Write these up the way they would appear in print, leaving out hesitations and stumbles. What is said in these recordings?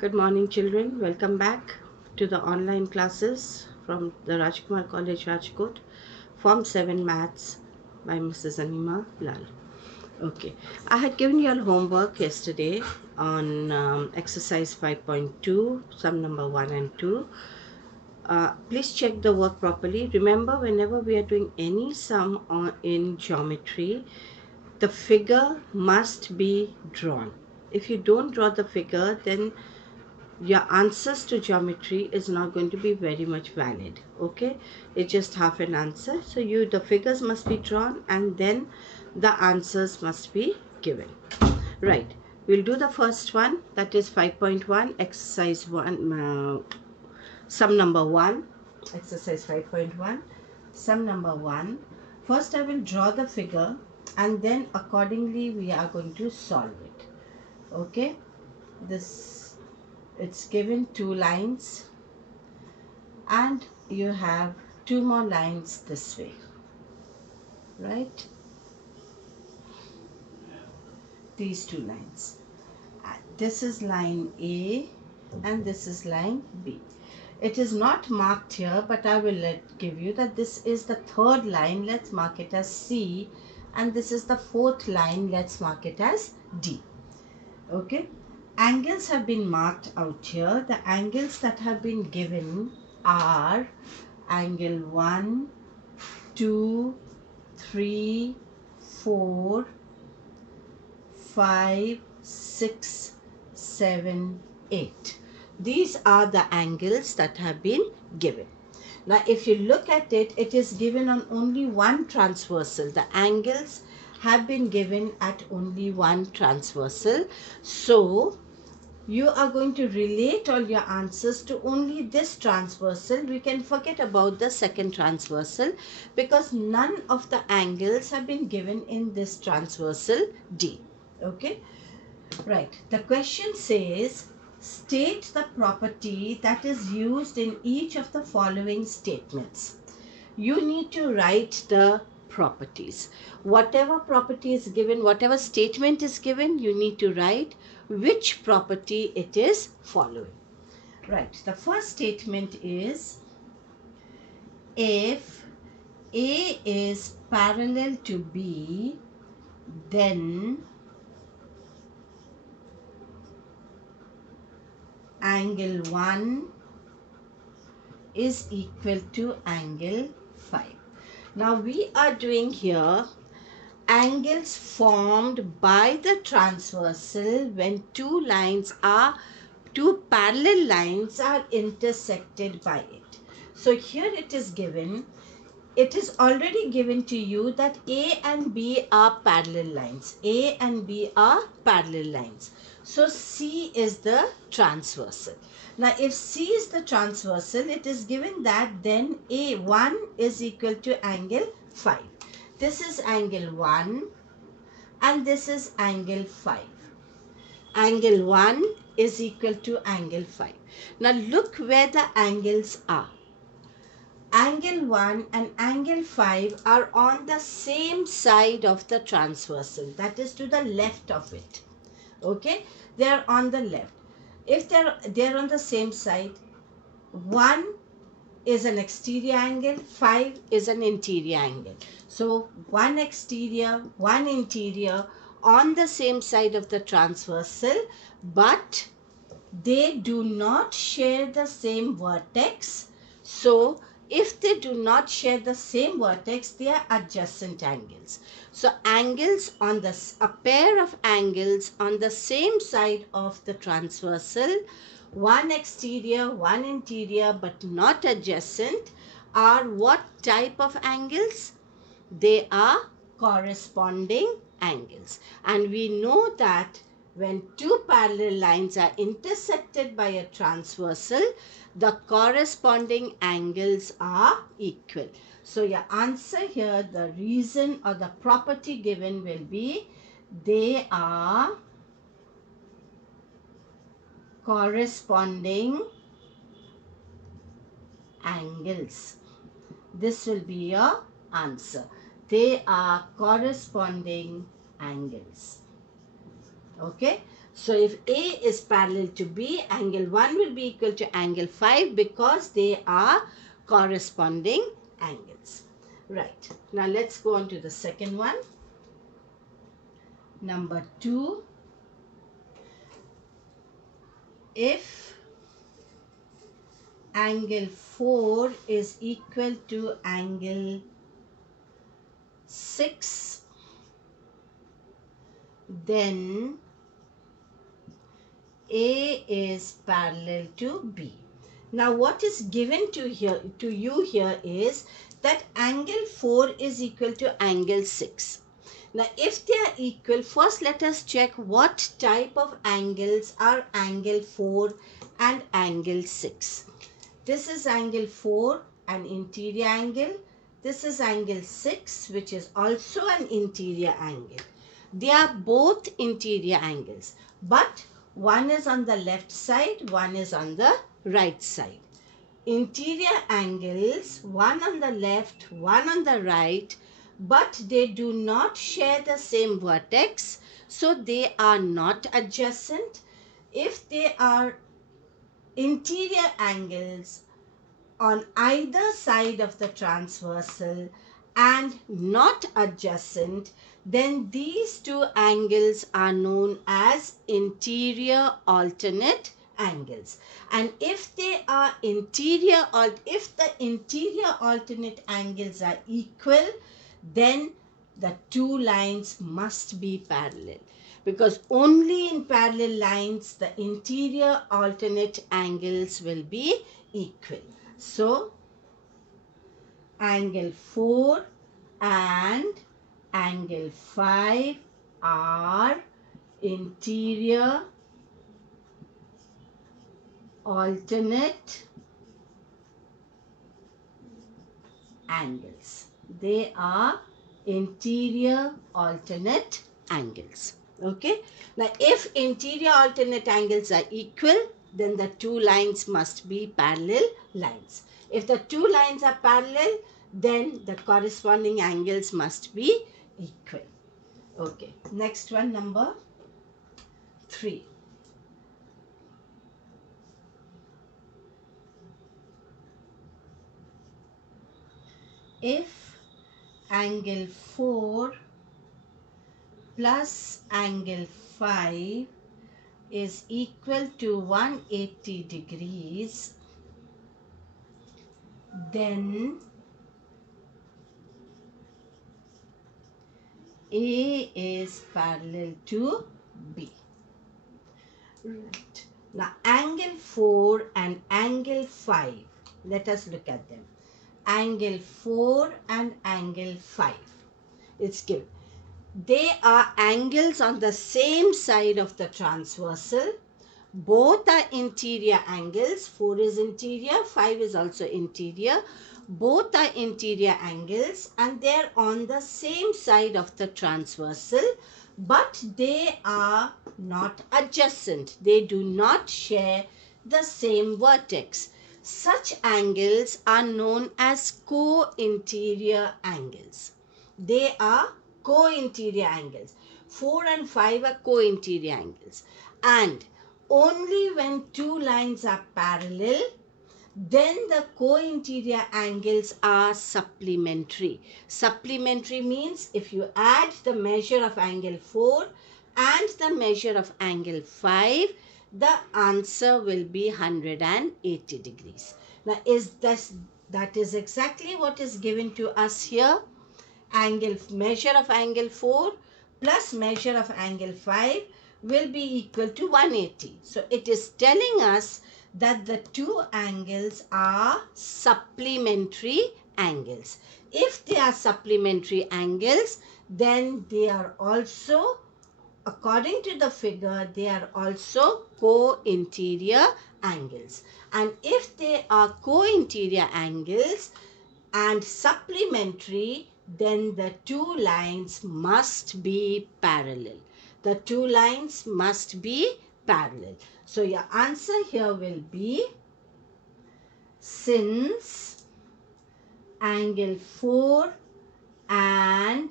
Good morning, children. Welcome back to the online classes from the Rajkumar College, Rajkot, Form 7 Maths by Mrs. Anima Lal. Okay, I had given you all homework yesterday on exercise 5.2, sum number 1 and 2. Please check the work properly. Remember, whenever we are doing any sum in geometry, the figure must be drawn. If you don't draw the figure, then your answers to geometry is not going to be very much valid. Okay, it's just half an answer. So the figures must be drawn and then the answers must be given. Right, we'll do the first one, that is 5.1 exercise 1, sum number 1, exercise 5.1, sum number 1. First I will draw the figure and then accordingly we are going to solve it. Okay, this, it's given 2 lines and you have 2 more lines this way, right? These 2 lines. This is line A and this is line B. It is not marked here, but I will give you that this is the 3rd line. Let's mark it as C, and this is the 4th line. Let's mark it as D. Okay. Angles have been marked out here. The angles that have been given are angle 1, 2, 3, 4, 5, 6, 7, 8. These are the angles that have been given. Now, if you look at it, it is given on only one transversal. The angles have been given at only one transversal. So, you are going to relate all your answers to only this transversal. We can forget about the second transversal because none of the angles have been given in this transversal D. Okay, right. The question says, state the property that is used in each of the following statements. You need to write the properties. Whatever property is given, whatever statement is given, you need to write which property it is following. Right. The first statement is, if A is parallel to B, then angle 1 is equal to angle 5. Now we are doing here angles formed by the transversal when two parallel lines are intersected by it. So here it is given, it is already given to you that A and B are parallel lines. A and B are parallel lines. So C is the transversal. Now if C is the transversal, it is given that then A1 is equal to angle 5. This is angle 1 and this is angle 5. Angle 1 is equal to angle 5. Now look where the angles are. Angle 1 and angle 5 are on the same side of the transversal, that is to the left of it. Okay, they are on the left. If they're on the same side, 1 is an exterior angle, 5 is an interior angle. So 1 exterior, 1 interior on the same side of the transversal, but they do not share the same vertex. So if they do not share the same vertex, they are adjacent angles. So angles on a pair of angles on the same side of the transversal, one exterior, one interior, but not adjacent, are what type of angles? They are corresponding angles. And we know that when two parallel lines are intersected by a transversal, the corresponding angles are equal. So your answer here, the reason or the property given will be they are corresponding angles. This will be your answer. They are corresponding angles. Okay. So if A is parallel to B, angle 1 will be equal to angle 5 because they are corresponding angles. Right. Now let's go on to the second one. Number 2. If angle 4 is equal to angle 6, then A is parallel to B. Now what is given to you here is that angle 4 is equal to angle 6. Now if they are equal, first let us check what type of angles are angle 4 and angle 6. This is angle 4, an interior angle. This is angle 6, which is also an interior angle. They are both interior angles, but one is on the left side, one is on the right side. Interior angles, one on the left, one on the right, but they do not share the same vertex, so they are not adjacent. If they are interior angles on either side of the transversal and not adjacent, then these two angles are known as interior alternate angles. And if they are if the interior alternate angles are equal, then the two lines must be parallel, because only in parallel lines the interior alternate angles will be equal. So, angle 4 and angle 5 are interior alternate angles. They are interior alternate angles. Okay. Now, if interior alternate angles are equal, then the two lines must be parallel lines. If the two lines are parallel, then the corresponding angles must be equal. Okay. Next one, number 3. If angle 4 plus angle 5 is equal to 180 degrees, then A is parallel to B. Right. Now angle 4 and angle 5, let us look at them. Angle 4 and angle 5. It's given. They are angles on the same side of the transversal. Both are interior angles. 4 is interior, 5 is also interior. Both are interior angles and they are on the same side of the transversal, but they are not adjacent. They do not share the same vertex. Such angles are known as co-interior angles. They are co-interior angles. 4 and 5 are co-interior angles. And only when two lines are parallel, then the co-interior angles are supplementary. Supplementary means if you add the measure of angle 4 and the measure of angle 5, the answer will be 180 degrees. Now, that is exactly what is given to us here. Measure of angle 4 plus measure of angle 5 will be equal to 180. So it is telling us that the two angles are supplementary angles. If they are supplementary angles, then they are also, according to the figure, they are also co-interior angles. And if they are co-interior angles and supplementary, then the two lines must be parallel. The two lines must be parallel. So your answer here will be, since angle 4 and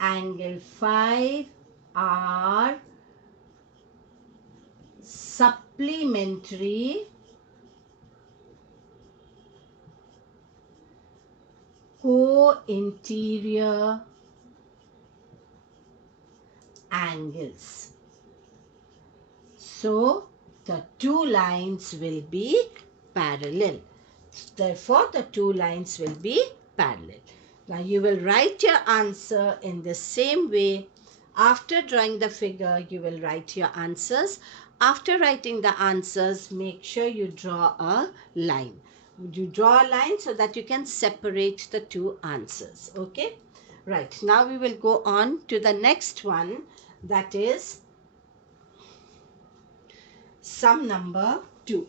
angle 5 are supplementary co-interior angles. So the two lines will be parallel. Therefore, the two lines will be parallel. Now you will write your answer in the same way. After drawing the figure, you will write your answers. After writing the answers, make sure you draw a line. You draw a line so that you can separate the two answers. Okay? Right. Now we will go on to the next one, that is sum number 2.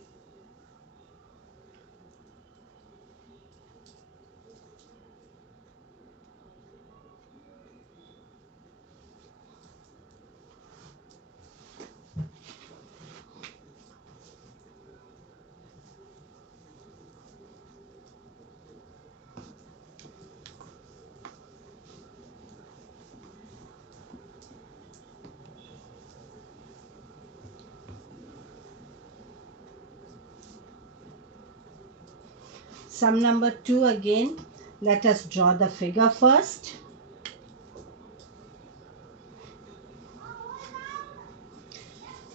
Sum number 2 again. Let us draw the figure first.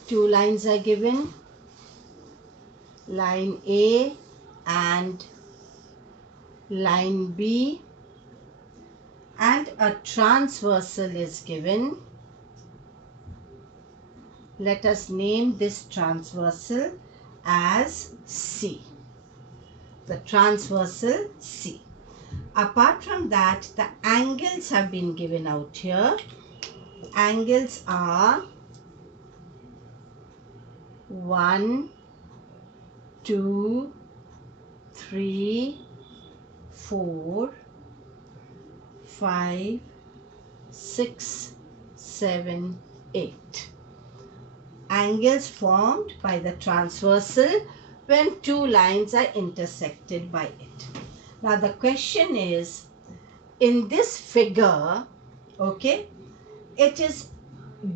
Two lines are given. Line A and line B. And a transversal is given. Let us name this transversal as C. The transversal C. Apart from that, the angles have been given out here. Angles are 1, 2, 3, 4, 5, 6, 7, 8. Angles formed by the transversal when two lines are intersected by it. Now the question is, in this figure, okay, it is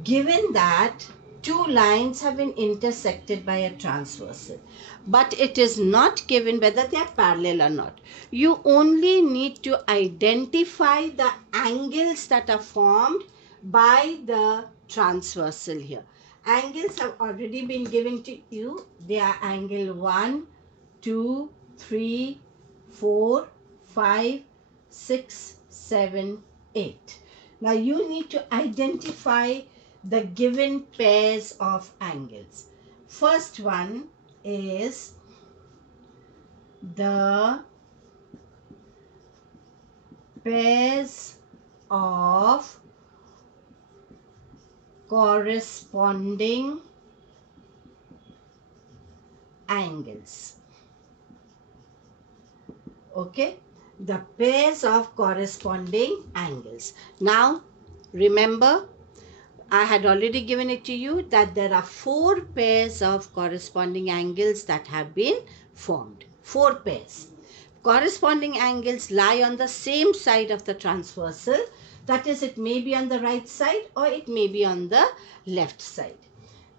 given that two lines have been intersected by a transversal, but it is not given whether they are parallel or not. You only need to identify the angles that are formed by the transversal here. Angles have already been given to you. They are angle 1, 2, 3, 4, 5, 6, 7, 8. Now you need to identify the given pairs of angles. First one is the pairs of corresponding angles. Okay, the pairs of corresponding angles. Now remember, I had already given it to you that there are 4 pairs of corresponding angles that have been formed. 4 pairs. Corresponding angles lie on the same side of the transversal. That is, it may be on the right side or it may be on the left side.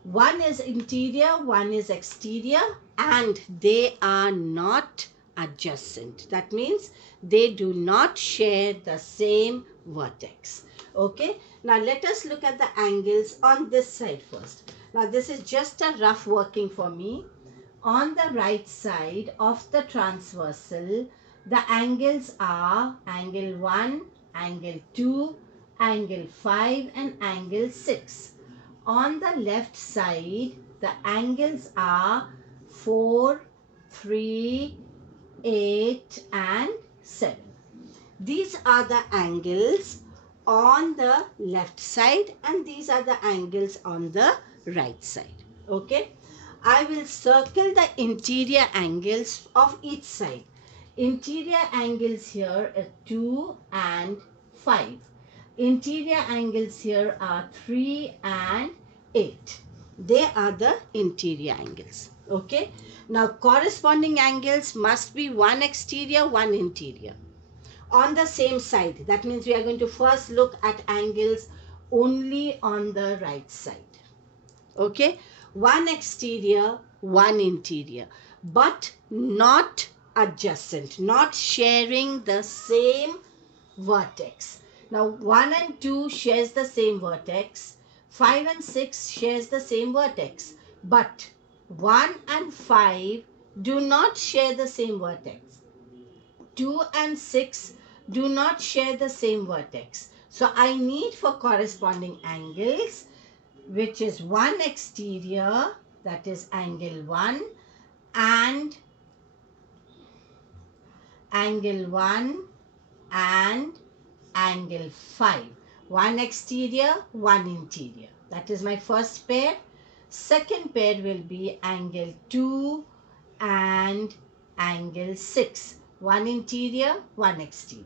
One is interior, one is exterior, and they are not adjacent. That means they do not share the same vertex. Okay. Now let us look at the angles on this side first. Now this is just a rough working for me. On the right side of the transversal, the angles are angle 1, angle 2, angle 5 and angle 6. On the left side, the angles are 4, 3, 8 and 7. These are the angles on the left side and these are the angles on the right side. Okay. I will circle the interior angles of each side. Interior angles here are 2 and 5. Interior angles here are 3 and 8. They are the interior angles. Okay. Now corresponding angles must be one exterior, one interior on the same side. That means we are going to first look at angles only on the right side. Okay. One exterior, one interior, but not adjacent, not sharing the same vertex. Now 1 and 2 shares the same vertex, 5 and 6 shares the same vertex, but 1 and 5 do not share the same vertex. 2 and 6 do not share the same vertex. So I need for corresponding angles, which is one exterior, that is angle 1, and angle 1 and angle 5. One exterior, one interior. That is my first pair. Second pair will be angle 2 and angle 6. One interior, one exterior.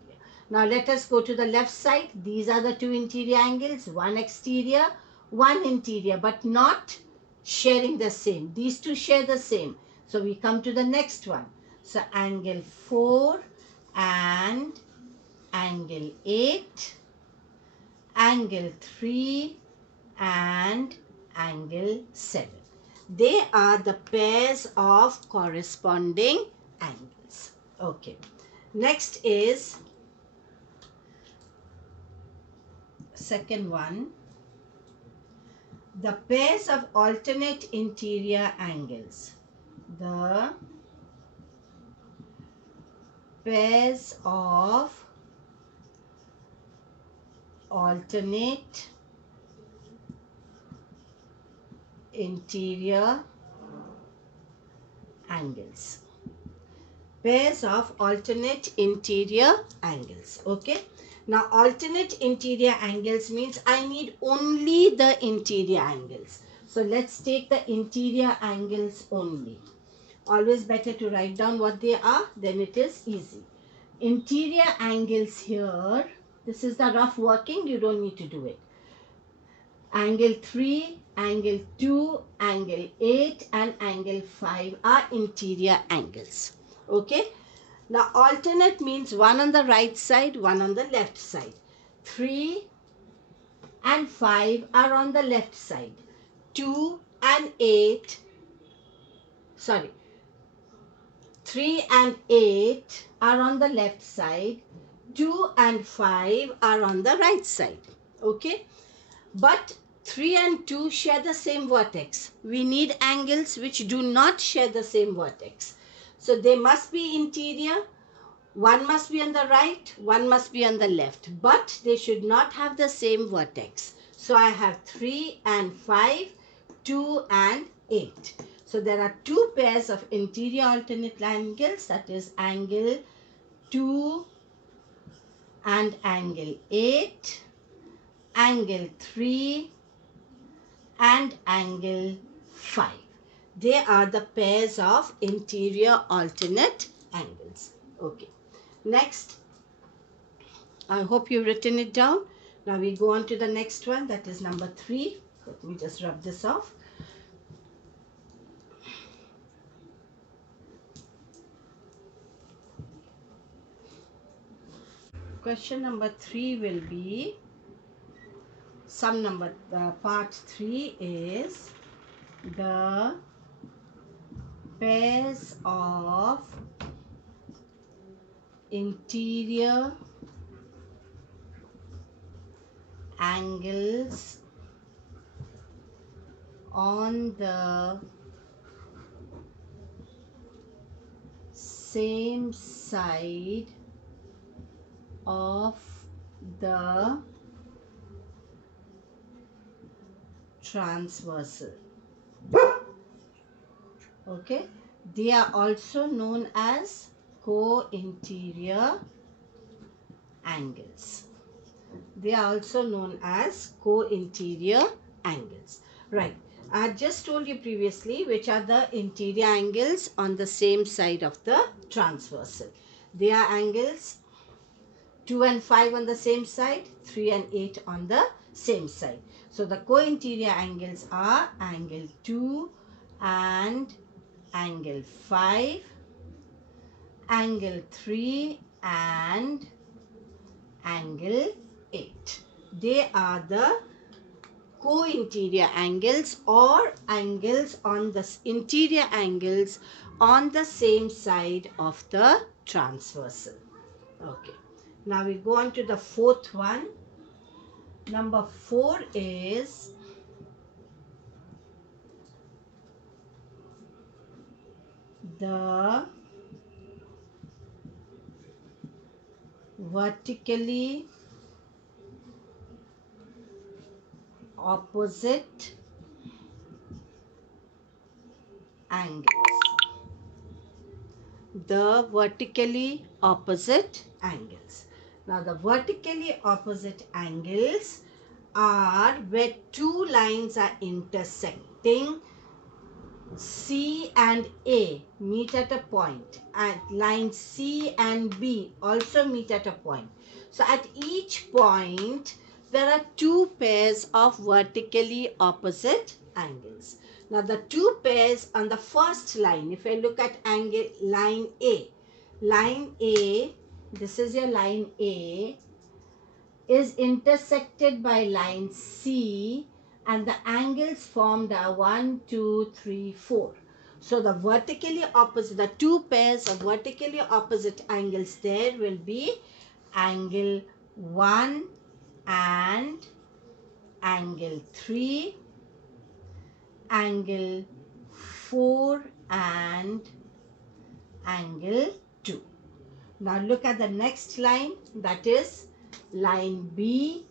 Now let us go to the left side. These are the two interior angles. One exterior, one interior, but not sharing the same. These two share the same. So we come to the next one. So angle 4 and angle 8, angle 3 and angle 7. They are the pairs of corresponding angles. Okay. Next is second one. The pairs of alternate interior angles. The pairs of alternate interior angles. Pairs of alternate interior angles. Okay. Now alternate interior angles means I need only the interior angles. So let's take the interior angles only. Always better to write down what they are, then it is easy. Interior angles here, this is the rough working, you don't need to do it. Angle 3, angle 2, angle 8 and angle 5 are interior angles. Okay. Now alternate means one on the right side, one on the left side. 3 and 5 are on the left side. 2 and 8, sorry, 3 and 8 are on the left side. 2 and 5 are on the right side. Okay. But 3 and 2 share the same vertex. We need angles which do not share the same vertex. So they must be interior. One must be on the right, one must be on the left. But they should not have the same vertex. So I have 3 and 5, 2 and 8. So there are two pairs of interior alternate angles, that is angle 2 and angle 8, angle 3 and angle 5. They are the pairs of interior alternate angles. Okay. Next, I hope you've written it down. Now we go on to the next one, that is number 3. Let me just rub this off. Question number 3 will be, sum number, part 3 is the pairs of interior angles on the same side of the transversal. Okay, they are also known as co-interior angles. They are also known as co-interior angles. Right. I just told you previously which are the interior angles on the same side of the transversal. They are angles 2 and 5 on the same side, 3 and 8 on the same side. So the co-interior angles are angle 2 and angle 5, angle 3 and angle 8. They are the co-interior angles or angles on the interior angles on the same side of the transversal. Okay. Now we go on to the fourth one. Number 4 is the vertically opposite angles. The vertically opposite angles. Now the vertically opposite angles are where two lines are intersecting. C and A meet at a point, and lines C and B also meet at a point. So at each point there are two pairs of vertically opposite angles. Now the two pairs on the first line, if I look at angle line A, this is your line A, is intersected by line C, and the angles formed are 1, 2, 3, 4. So the vertically opposite, the two pairs of vertically opposite angles there will be angle 1 and angle 3, angle 4 and angle 2. Now look at the next line, that is line B.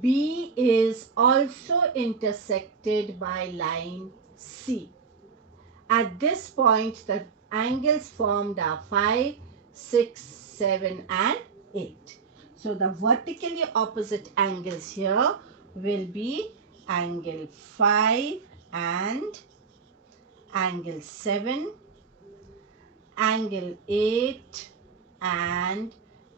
B is also intersected by line C. At this point, the angles formed are 5, 6, 7 and 8. So the vertically opposite angles here will be angle 5 and angle 7, angle 8 and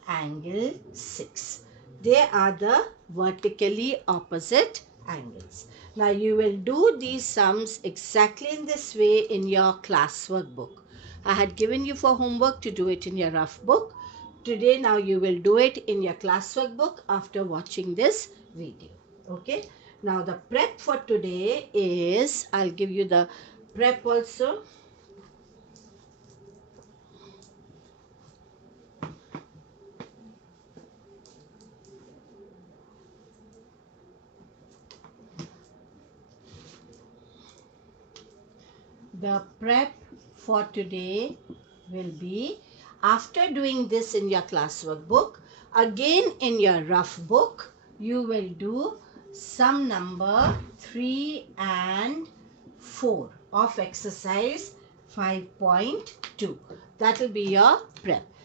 angle 6. They are the vertically opposite angles. Now you will do these sums exactly in this way in your classwork book. I had given you for homework to do it in your rough book. Today now you will do it in your classwork book after watching this video. Okay. Now the prep for today is, I'll give you the prep also. The prep for today will be, after doing this in your classwork book, again in your rough book, you will do sum number 3 and 4 of exercise 5.2. That will be your prep.